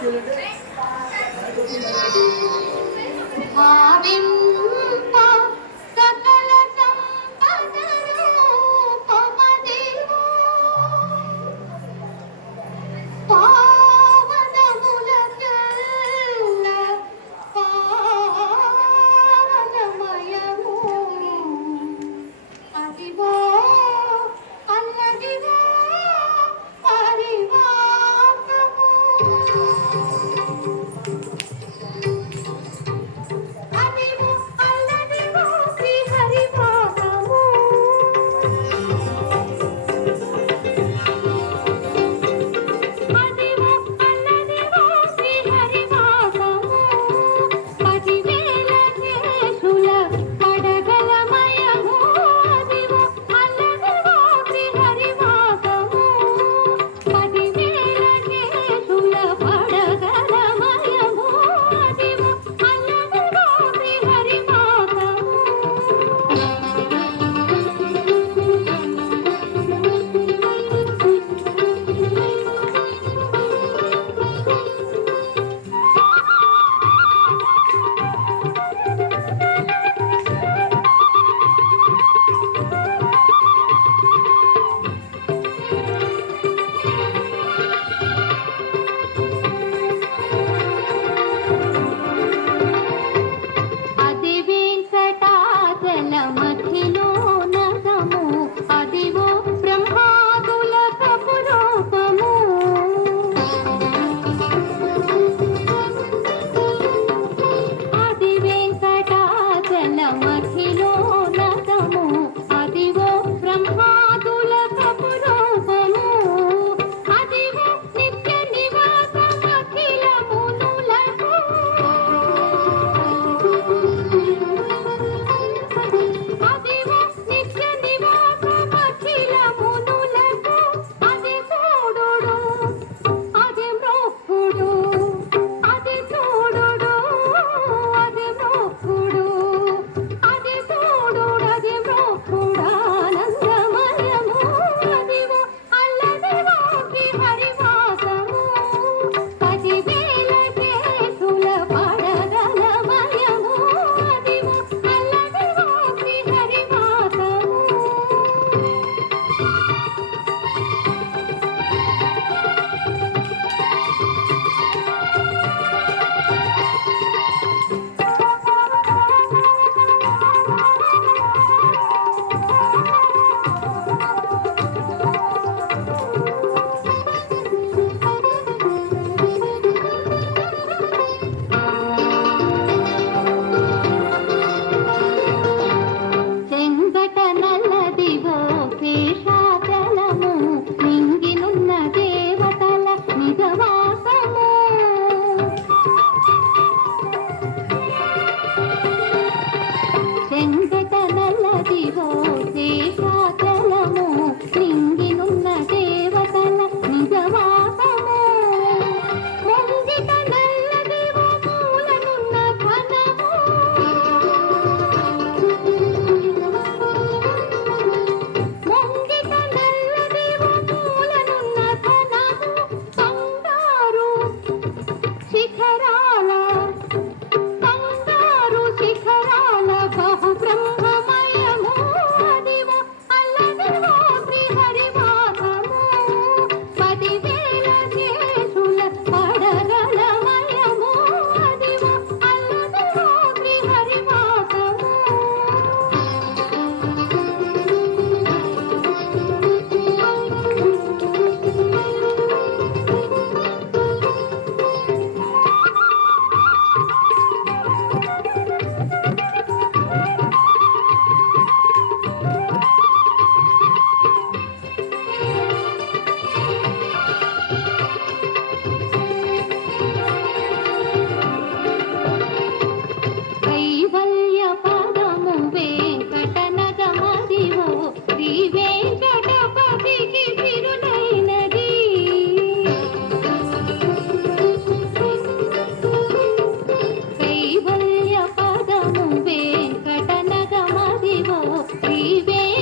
feel it? Bobby. দিবে